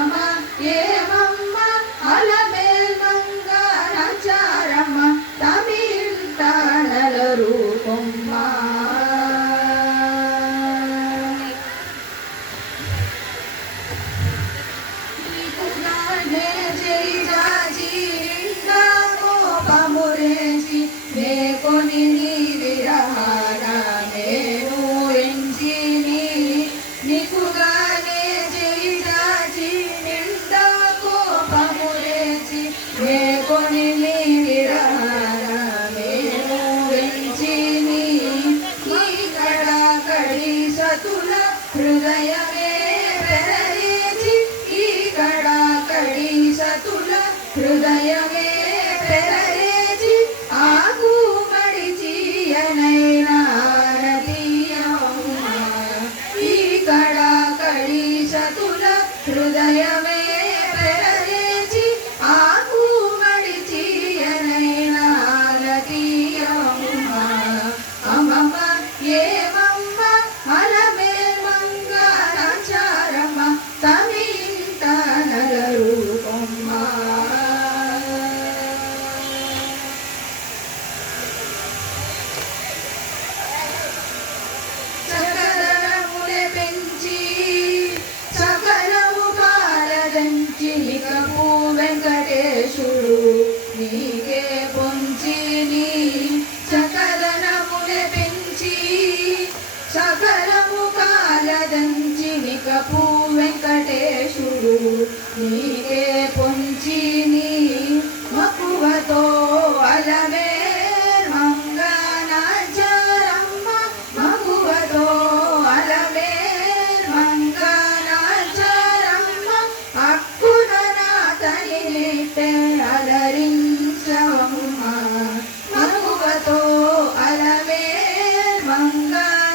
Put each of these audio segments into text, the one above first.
అమ్మమ్మ ఏమమ్మ అలమేల్ మంగ నాచారమ్మ తమిళ రూపమ్మ కొని విరహార మేనూరించి నీకుగానే చేసి నిండా కోపమురేచి కొని విరహార మేనూరించి ఇక్కడ కడి సతుల హృదయమే పెరరేచి ఇక్కడ కడి సతుల హృదయమే పెరరేచి ఆకు హృదయమే పెరరేచి ఆకు మడిచి అనైనాలతీయమ్మ అమ్మమ్మ ఏమమ్మ అలమేల్ మంగ నాచారమ్మ తమిళ రూపమ్మ చిలికపు వెంకటేశుడు నీకే పొంచి నీ సకలనములె పెంచి సకలము కాలదంచి నికపు వెంకటేశుడు నీకే పొంచి నీ మక్కువతో అలమేల్ మంగ నాచారమ్మ మక్కువతో అలమేల్ మంగ అలరించమ్మ మగువతో అలమేల్ మంగ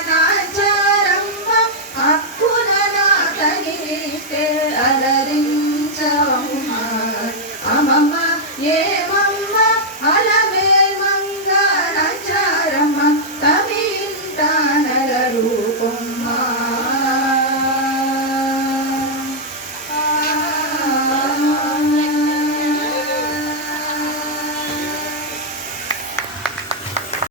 నాచారమ్మ హక్కున నా తగిలితే అలరించ